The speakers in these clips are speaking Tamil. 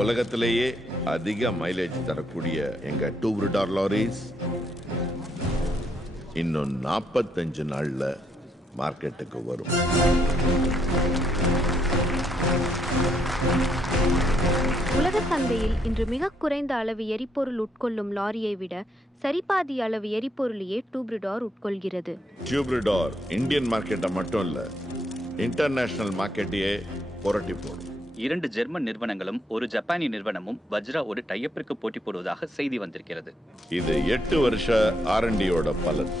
உலகத்திலேயே அதிக மைலேஜ் தரக்கூடிய எங்க டூப்ரிடார் லாரிஸ் இன்னும் 45 நாள்ல மார்க்கெட்டுக்கு வரும். உலக சந்தையில் இன்று மிக குறைந்த அளவு எரிபொருள் உட்கொள்ளும் லாரியை விட சரிபாதி அளவு எரிபொருளையே டூப்ரிடார் உட்கொள்கிறது. டூப்ரிடார் இந்தியன் மார்க்கெட்டை மட்டும் இல்ல, இன்டர்நேஷனல் மார்க்கெட்டையே புரட்டி போடும். 2 ஜெர்மன் நிறுவனங்களும் ஒரு ஜப்பானிய நிறுவனமும் வஜ்ரா ஒரு டைப்பிற்கு போட்டி போடுவதாக செய்தி வந்திருக்கிறது. இது 8 வருஷ R&Dயோட பலன்.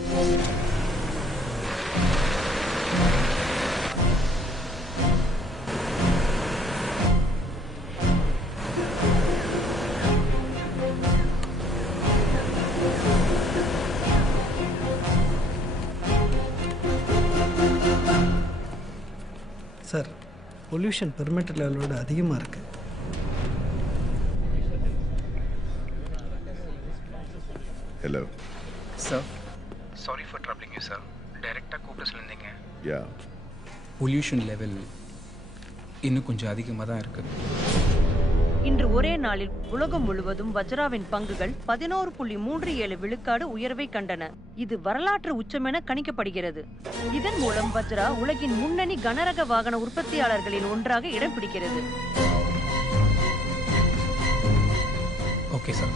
சார், பொல்யூஷன் பெர்மிட்டட் லெவலோட அதிகமாக இருக்கு. Hello sir, sorry for troubling you sir. டைரெக்டாக கூப்பிட்டு சொல்லியிருந்தீங்க. யா, பொல்யூஷன் லெவல் இன்னும் கொஞ்சம் அதிகமாக தான் இருக்குது. இன்று ஒரே நாளில் உலகம் முழுவதும் வஜ்ராவின் பங்குகள் 11.37 விழுக்காடு உயர்வை கண்டன. இது வரலாற்று உச்சமென கணிக்கப்படுகிறது. இதன் மூலம் வஜ்ரா உலகின் முன்னணி கனரக வாகன உற்பத்தியாளர்களில் ஒன்றாக இடம் பிடிக்கிறது. Okay sir.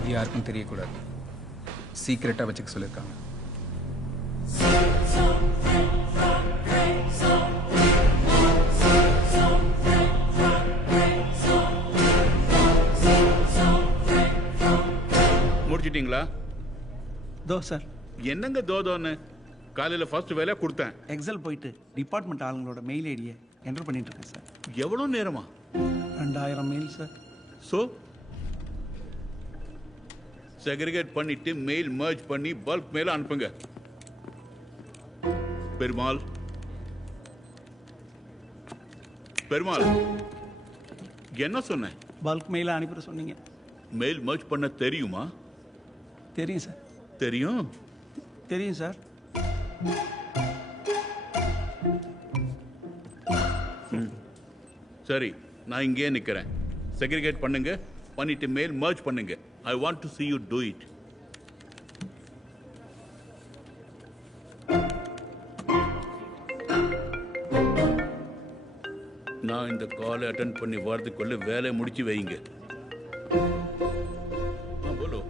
இது யாருக்கும் தெரியக்கூடாது. சீக்கிரட்டாக வச்சுக்க சொல்லியிருக்காங்க. முடிச்சிட்டீங்களா? தோ சார். என்னங்க தோதோன்னு காலையில் ஃபர்ஸ்ட் வேலை கொடுத்தேன். எக்ஸல் போயிட்டு டிபார்ட்மெண்ட் ஆளுங்களோட மெயில் ஐடியை என்டர் பண்ணிட்டு இருக்கேன் சார். எவ்வளோ நேரமா? 2000 மெயில் சார். ஸோ செக்ரிகேட் பண்ணிட்டு மெயில் மர்ஜ் பண்ணி பல்க் மெயில் அனுப்புங்க. பெருமாள் பெருமாள் என்ன சொன்னேன்? பல்க் மெயிலை அனுப்பிட சொன்னீங்க. மெயில் மர்ஜ் பண்ண தெரியுமா? தெரியும் சார். தெரியும் தெரியும் சார். சரி, நான் இங்கேயே நிற்கிறேன். செக்ரிகேட் பண்ணுங்க, பண்ணிட்டு மெயில் மர்ஜ் பண்ணுங்க. I want to see you do it. நான் இந்த காலை அட்டெண்ட் பண்ணி வரதுக்குள்ள வேலையை முடிச்சு வைங்க. போலோ.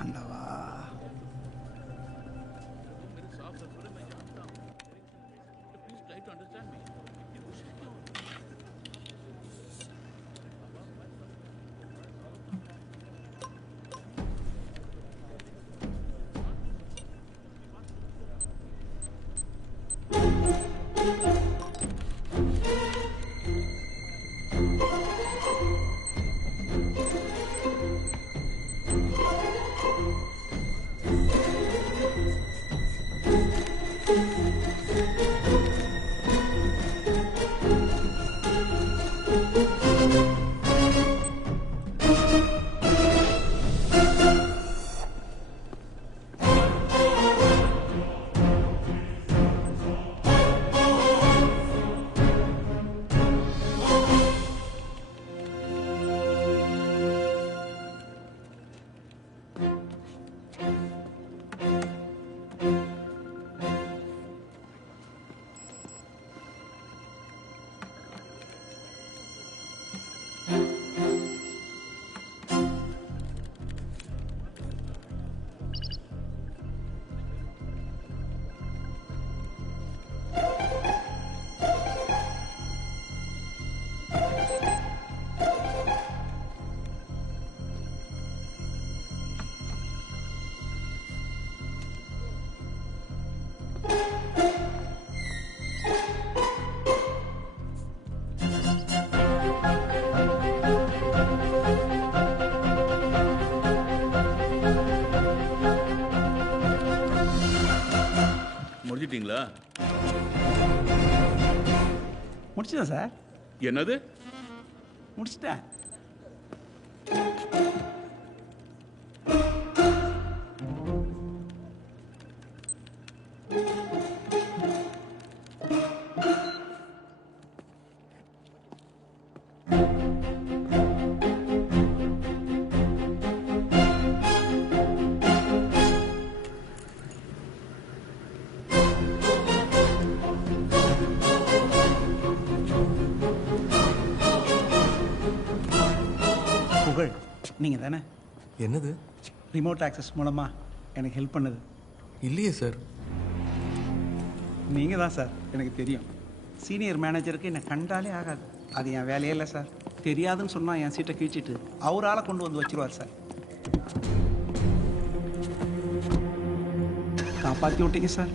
ஆண்டவா. முடிச்சிட்டீங்களா? முடிச்சுதான் சார். என்னது முடிச்சிட்டேன். புகழ், நீங்கள் தானே என்னது? ரிமோட் ஆக்சஸ் மூலமாக எனக்கு ஹெல்ப் பண்ணது? இல்லையே சார். நீங்கள் தான் சார், எனக்கு தெரியும். சீனியர் மேனேஜருக்கு என்னை கண்டாலே ஆகாது. அது என் வேலையே இல்லை சார். தெரியாதுன்னு சொன்னால் என் சீட்டை கிழிச்சிட்டு அவரால் கொண்டு வந்து வச்சிருவார் சார். காப்பாற்றி விட்டீங்க சார்.